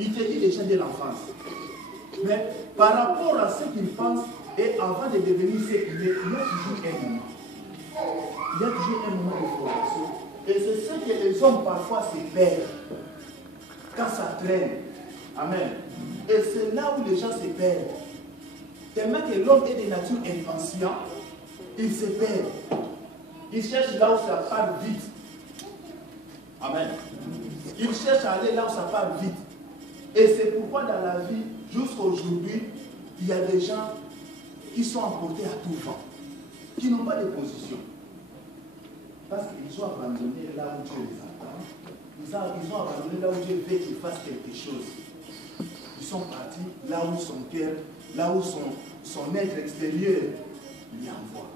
Il te dit déjà dès l'enfance. Mais par rapport à ce qu'il pense, et avant de devenir ce qu'il est, il y a toujours un moment. Il y a toujours un moment de formation. Et c'est ce que les hommes parfois se perdent. Quand ça traîne. Amen. Et c'est là où les gens se perdent. Tellement que l'homme est de nature inconscient, il se perd. Il cherche là où ça part vite. Amen. Il cherche à aller là où ça part vite. Et c'est pourquoi dans la vie, jusqu'à aujourd'hui, il y a des gens qui sont emportés à tout vent, qui n'ont pas de position. Parce qu'ils ont abandonné là où Dieu les attend. Ils ont abandonné là où Dieu veut qu'ils fassent quelque chose. Ils sont partis là où son cœur, là où son être extérieur lui envoie.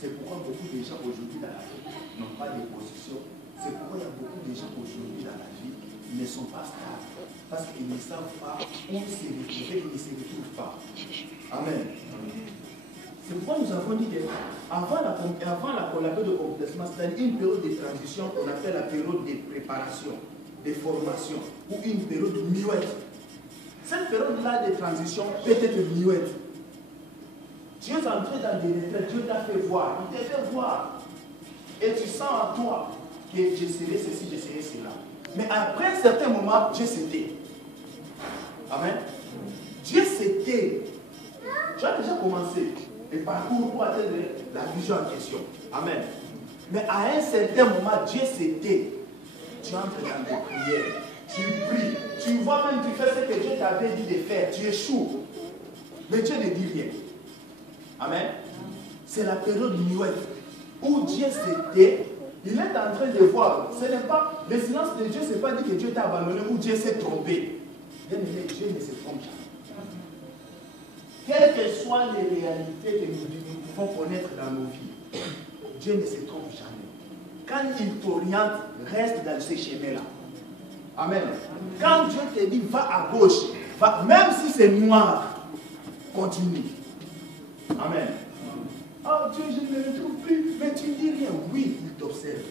C'est pourquoi beaucoup de gens aujourd'hui dans la vie n'ont pas de position. C'est pourquoi il y a beaucoup de gens aujourd'hui dans la vie qui ne sont pas stables. Parce qu'ils ne savent pas où se retrouver, ils ne se retrouvent pas. Amen. C'est pourquoi nous avons dit qu'avant la période de complètement, c'est-à-dire une période de transition qu'on appelle la période de préparation, de formation, ou une période muette. Cette période-là de transition peut être muette. Tu es entré dans des retraites, Dieu t'a fait voir, il t'a fait voir. Et tu sens en toi que je serai ceci, je serai cela. Mais après un certain moment, Dieu s'était. Amen. Dieu s'était. Tu as déjà commencé le parcours pour atteindre la vision en question. Amen. Mais à un certain moment, Dieu s'était. Tu entres dans des prières, tu pries, tu vois même, tu fais ce que Dieu t'avait dit de faire, tu échoues. Mais Dieu ne dit rien. Amen. C'est la période muette où Dieu s'était. Il est en train de voir. Ce n'est pas le silence de Dieu, ce n'est pas dit que Dieu t'a abandonné ou Dieu s'est trompé. Bien aimé, Dieu ne se trompe jamais. Quelles que soient les réalités que nous pouvons connaître dans nos vies, Dieu ne se trompe jamais. Quand il t'oriente, reste dans ces chemins-là. Amen. Quand Dieu te dit va à gauche, va, même si c'est noir, continue. Amen. Oh Dieu, je ne me retrouve plus, mais tu ne dis rien. Oui, il t'observe.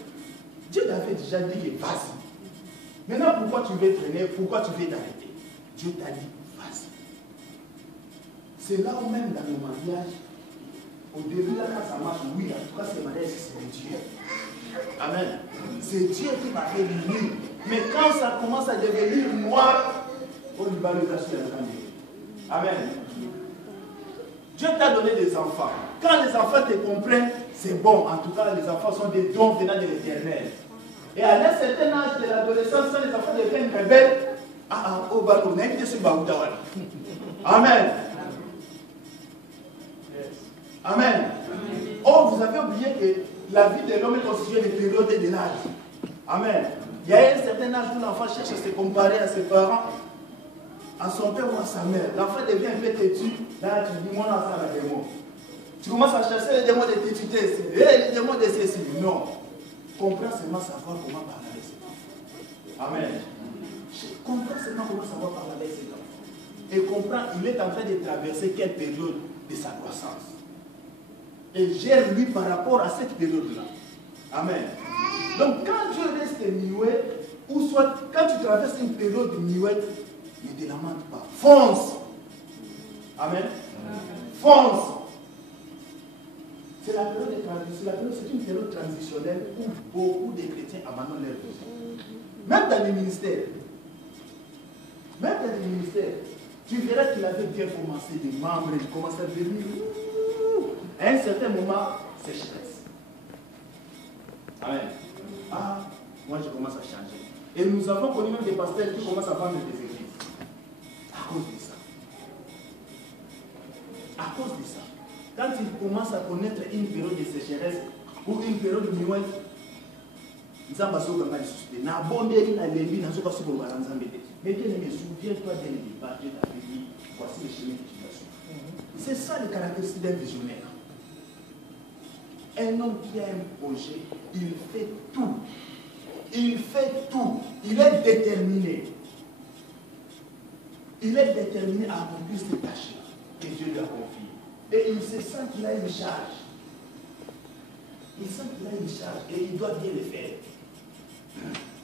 Dieu t'avait déjà dit que vas-y. Maintenant, pourquoi tu veux traîner? Pourquoi tu veux t'arrêter? Dieu t'a dit vas-y. C'est là où même dans nos mariages, au début, là, quand ça marche, oui, en tout cas, c'est mariage, c'est Dieu. Amen. C'est Dieu qui m'a fait lumière. Mais quand ça commence à devenir noir, on lui va le cacher la caméra. Amen. Dieu t'a donné des enfants. Quand les enfants te comprennent, c'est bon. En tout cas, les enfants sont des dons venant de l'Éternel. Et à un certain âge de l'adolescence, quand les enfants deviennent rebelles, Amen. Amen. Oh, vous avez oublié que la vie de l'homme est constituée de périodes et de l'âge. Amen. Il y a un certain âge où l'enfant cherche à se comparer à ses parents, à son père ou à sa mère. L'enfant devient un peu têtu. Là, tu dis, moi, non, ça, la démon. Tu commences à chercher les démons de tétuité ici. Les démons de ceci. Non. Comprends seulement savoir comment parler avec ses enfants. Amen. Comprends seulement comment savoir parler avec ses enfants. Et comprends, il est en train de traverser quelle période de sa croissance. Et gère lui par rapport à cette période-là. Amen. Donc quand Dieu reste muet, ou soit quand tu traverses une période muette, ne te lamente pas. Fonce. Amen. Fonce. C'est la période de transition. C'est une période transitionnelle où beaucoup de chrétiens abandonnent leur vie. Même dans les ministères. Même dans les ministères. Tu verras qu'il avait bien commencé des membres, il commence à devenir. À un certain moment, c'est sécheresse. Amen. Ah, moi je commence à changer. Et nous avons connu même des pasteurs qui commencent à vendre des églises. À cause de ça. À cause de ça. Quand ils commencent à connaître une période de sécheresse ou une période de muette, ils ont passé au canal suspect. Na bondé, na lebi, na soka soka baranzambe. Mais bien aimé, souviens-toi dès le départ, Dieu t'a dit, voici le chemin que tu dois suivre. C'est ça le caractéristique d'un visionnaire. Un homme qui a un projet, il fait tout. Il fait tout. Il est déterminé. Il est déterminé à accomplir ces tâches que Dieu lui a confiées. Et il se sent qu'il a une charge. Il sent qu'il a une charge et il doit bien le faire.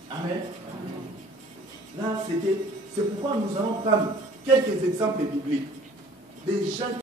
Amen. Là, c'est pourquoi nous allons prendre quelques exemples bibliques. Des gens